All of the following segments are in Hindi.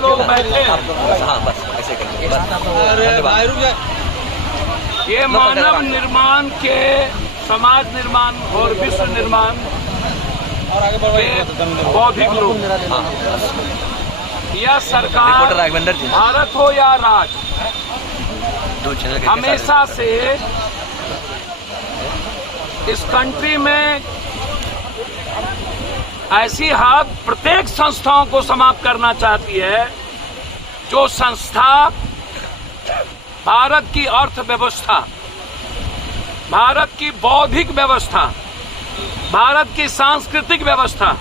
लोग बैठे हैं, ये मानव निर्माण के, समाज निर्माण और विश्व निर्माण के बौद्धिक लोग, यह सरकार भारत हो या राज, हमेशा से इस कंट्री में ऐसी हाथ प्रत्येक संस्थाओं को समाप्त करना चाहती है जो संस्था भारत की अर्थव्यवस्था, भारत की बौद्धिक व्यवस्था, भारत की सांस्कृतिक व्यवस्था,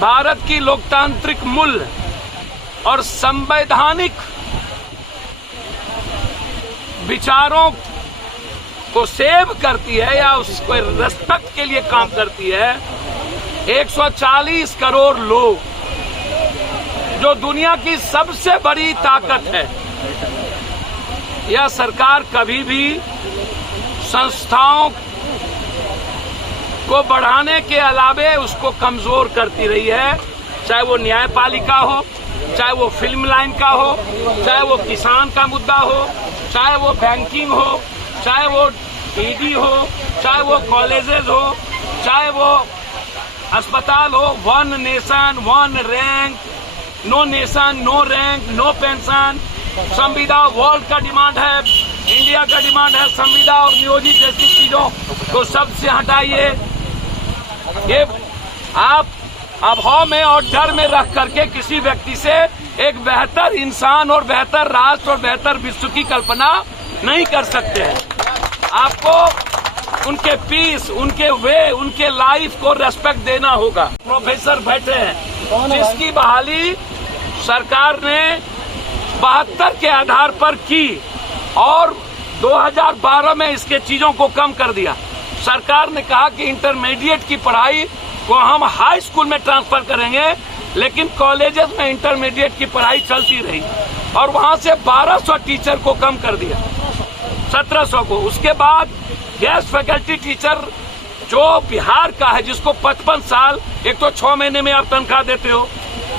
भारत की लोकतांत्रिक मूल्य और संवैधानिक विचारों को सेव करती है या उसको रेस्पेक्ट के लिए काम करती है। 140 करोड़ लोग जो दुनिया की सबसे बड़ी ताकत है, यह सरकार कभी भी संस्थाओं को बढ़ाने के अलावे उसको कमजोर करती रही है। चाहे वो न्यायपालिका हो, चाहे वो फिल्म लाइन का हो, चाहे वो किसान का मुद्दा हो, चाहे वो बैंकिंग हो, चाहे वो ईडी हो, चाहे वो कॉलेजेस हो, चाहे वो अस्पताल हो। One nation one rank, no nation no rank no pension, संविदा वर्ल्ड का डिमांड है, इंडिया का डिमांड है संविदा और नियोजित जैसी चीजों को सबसे हटाइए। ये आप अभाव में और डर में रख करके किसी व्यक्ति से एक बेहतर इंसान और बेहतर राष्ट्र और बेहतर विश्व की कल्पना नहीं कर सकते हैं। आपको उनके पीस, उनके वे, उनके लाइफ को रेस्पेक्ट देना होगा। प्रोफेसर बैठे हैं जिसकी बहाली सरकार ने 72 के आधार पर की और 2012 में इसके चीजों को कम कर दिया। सरकार ने कहा कि इंटरमीडिएट की पढ़ाई को हम हाई स्कूल में ट्रांसफर करेंगे, लेकिन कॉलेजेस में इंटरमीडिएट की पढ़ाई चलती रही और वहां से 1200 टीचर को कम कर दिया, 1700 को। उसके बाद गेस्ट फैकल्टी टीचर जो बिहार का है, जिसको 55 साल, एक तो 6 महीने में आप तनख्वाह देते हो,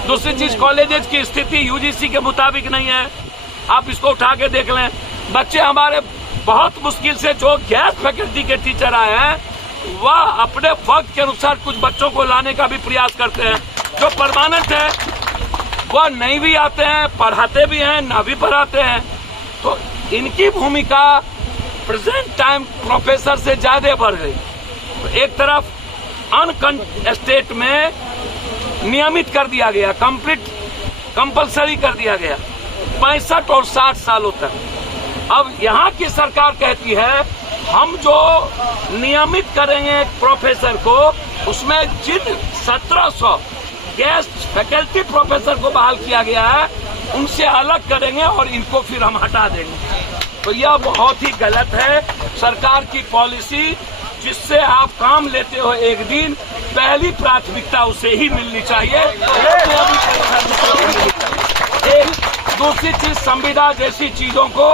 दूसरी चीज कॉलेजेस की स्थिति यूजीसी के मुताबिक नहीं है। आप इसको उठा के देख लें। बच्चे हमारे बहुत मुश्किल से जो गेस्ट फैकल्टी के टीचर आए हैं, वह अपने वक्त के अनुसार कुछ बच्चों को लाने का भी प्रयास करते हैं। जो परमानेंट है वह नहीं भी आते हैं, पढ़ाते भी हैं, ना भी पढ़ाते हैं। तो इनकी भूमिका प्रेजेंट टाइम प्रोफेसर से ज्यादा बढ़ गई। तो एक तरफ अनकंटेस्टेड में नियमित कर दिया गया, कंपल्सरी कर दिया गया 65 और 60 सालों तक। अब यहाँ की सरकार कहती है हम जो नियमित करेंगे एक प्रोफेसर को, उसमें जिन 1700 गेस्ट फैकल्टी प्रोफेसर को बहाल किया गया है उनसे अलग करेंगे और इनको फिर हम हटा देंगे। तो यह बहुत ही गलत है सरकार की पॉलिसी। जिससे आप काम लेते हो एक दिन, पहली प्राथमिकता उसे ही मिलनी चाहिए। एक दूसरी चीज, संविदा जैसी चीजों को,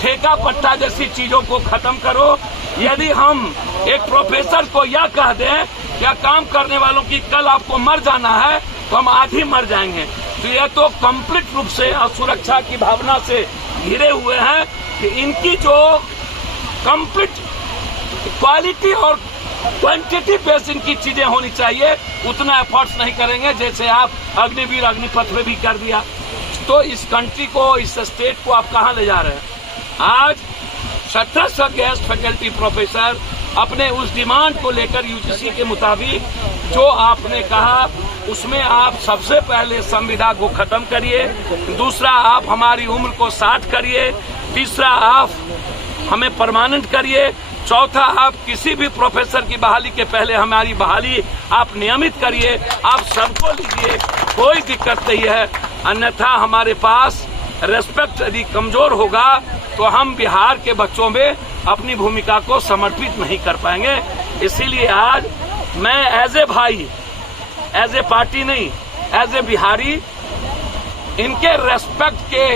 ठेका पट्टा जैसी चीजों को खत्म करो। यदि हम एक प्रोफेसर को यह कह दें या काम करने वालों की कल आपको मर जाना है, तो हम आज ही मर जाएंगे। तो यह तो कंप्लीट रूप से असुरक्षा की भावना से घिरे हुए हैं कि इनकी जो कंप्लीट क्वालिटी और क्वांटिटी बेस इनकी चीजें होनी चाहिए, उतना एफर्ट्स नहीं करेंगे जैसे आप अग्निवीर अग्निपथ में भी कर दिया। तो इस कंट्री को, इस स्टेट को आप कहाँ ले जा रहे हैं? आज 1700 गेस्ट फैकल्टी प्रोफेसर अपने उस डिमांड को लेकर यूजीसी के मुताबिक जो आपने कहा, उसमें आप सबसे पहले संविदा को खत्म करिए, दूसरा आप हमारी उम्र को 60 करिए, तीसरा आप हमें परमानेंट करिए, चौथा आप किसी भी प्रोफेसर की बहाली के पहले हमारी बहाली आप नियमित करिए। आप सबको लीजिए, कोई दिक्कत नहीं है। अन्यथा हमारे पास रेस्पेक्ट यदि कमजोर होगा तो हम बिहार के बच्चों में अपनी भूमिका को समर्पित नहीं कर पाएंगे। इसीलिए आज मैं एज ए भाई, एज ए पार्टी नहीं, एज ए बिहारी, इनके रेस्पेक्ट के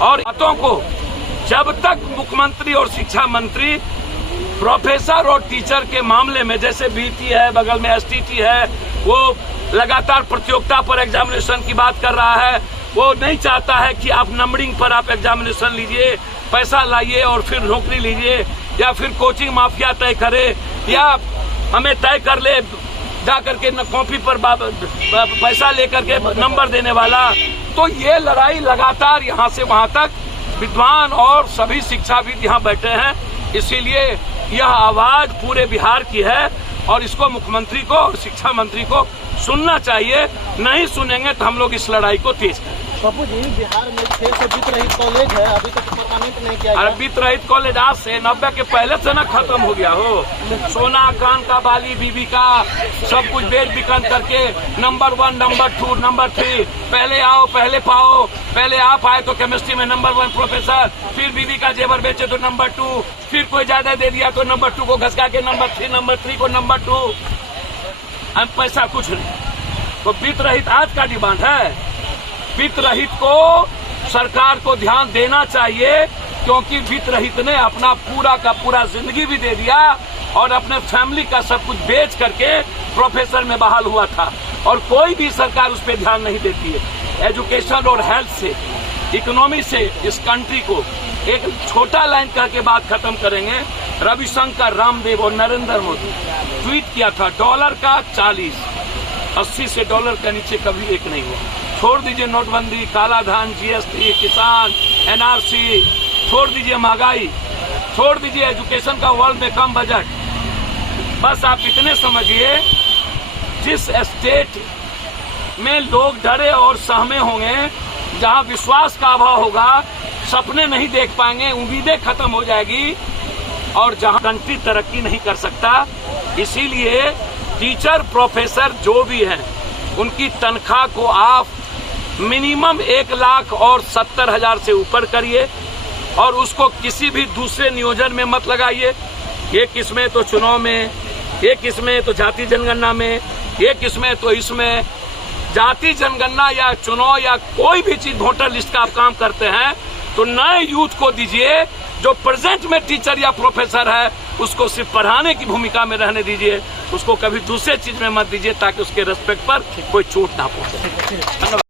और बातों को जब तक मुख्यमंत्री और शिक्षा मंत्री प्रोफेसर और टीचर के मामले में, जैसे बीटी है, बगल में एसटीटी है, वो लगातार प्रतियोगिता पर एग्जामिनेशन की बात कर रहा है, वो नहीं चाहता है कि आप नंबरिंग पर आप एग्जामिनेशन लीजिए, पैसा लाइए और फिर नौकरी लीजिए, या फिर कोचिंग माफिया तय करे, या हमें तय कर ले जा करके कॉपी पर पैसा लेकर के नंबर देने वाला। तो ये लड़ाई लगातार यहाँ से वहाँ तक विद्वान और सभी शिक्षाविद यहाँ बैठे हैं, इसीलिए यह आवाज पूरे बिहार की है और इसको मुख्यमंत्री को और शिक्षा मंत्री को सुनना चाहिए। नहीं सुनेंगे तो हम लोग इस लड़ाई को तेज करेंगे। बाबू जी, बिहार में 6 से वित्त रहित कॉलेज है, अभी तक परमानेंट नहीं किया गया। अरे वित्त रहित कॉलेज आज से 90 के पहले से ना खत्म हो गया हो। सोना, कान का बाली, बीबी का सब कुछ बेच बिकन करके नंबर 1, नंबर 2, नंबर 3, पहले आओ पहले पाओ, पहले आप आए तो केमिस्ट्री में नंबर 1 प्रोफेसर, फिर बीबी का जेवर बेचे तो नंबर 2, फिर कोई ज्यादा दे दिया तो नंबर 2 को घसका के नंबर 3, नंबर 3 को नंबर 2, हम पैसा कुछ नहीं। तो वित्त रहित आज का डिमांड है। वित्त रहित को सरकार को ध्यान देना चाहिए, क्योंकि वित्त रहित ने अपना पूरा का पूरा जिंदगी भी दे दिया और अपने फैमिली का सब कुछ बेच करके प्रोफेसर में बहाल हुआ था, और कोई भी सरकार उस पर ध्यान नहीं देती है। एजुकेशन और हेल्थ से, इकोनॉमी से इस कंट्री को एक छोटा लाइन कह के बात खत्म करेंगे। रविशंकर, रामदेव और नरेंद्र मोदी ट्वीट किया था डॉलर का 40, 80 से डॉलर के नीचे कभी एक नहीं हुआ। छोड़ दीजिए नोटबंदी, काला धन, जीएसटी, किसान, एनआरसी, छोड़ दीजिए महंगाई, छोड़ दीजिए एजुकेशन का वर्ल्ड में कम बजट। बस आप इतने समझिए, जिस स्टेट में लोग डरे और सहमे होंगे, जहां विश्वास का अभाव होगा, सपने नहीं देख पाएंगे, उम्मीदें खत्म हो जाएगी, और जहां कंट्री तरक्की नहीं कर सकता। इसीलिए टीचर, प्रोफेसर जो भी हैं, उनकी तनख्वाह को आप मिनिमम 1,70,000 से ऊपर करिए, और उसको किसी भी दूसरे नियोजन में मत लगाइए। ये किसमें तो चुनाव में, ये किसमें तो जाति जनगणना में, ये किसमें तो इसमें। जाति जनगणना या चुनाव या कोई भी चीज वोटर लिस्ट का आप काम करते हैं तो नए यूथ को दीजिए। जो प्रेजेंट में टीचर या प्रोफेसर है उसको सिर्फ पढ़ाने की भूमिका में रहने दीजिए, उसको कभी दूसरे चीज में मत दीजिए, ताकि उसके रेस्पेक्ट पर कोई चोट ना पहुंचे। धन्यवाद।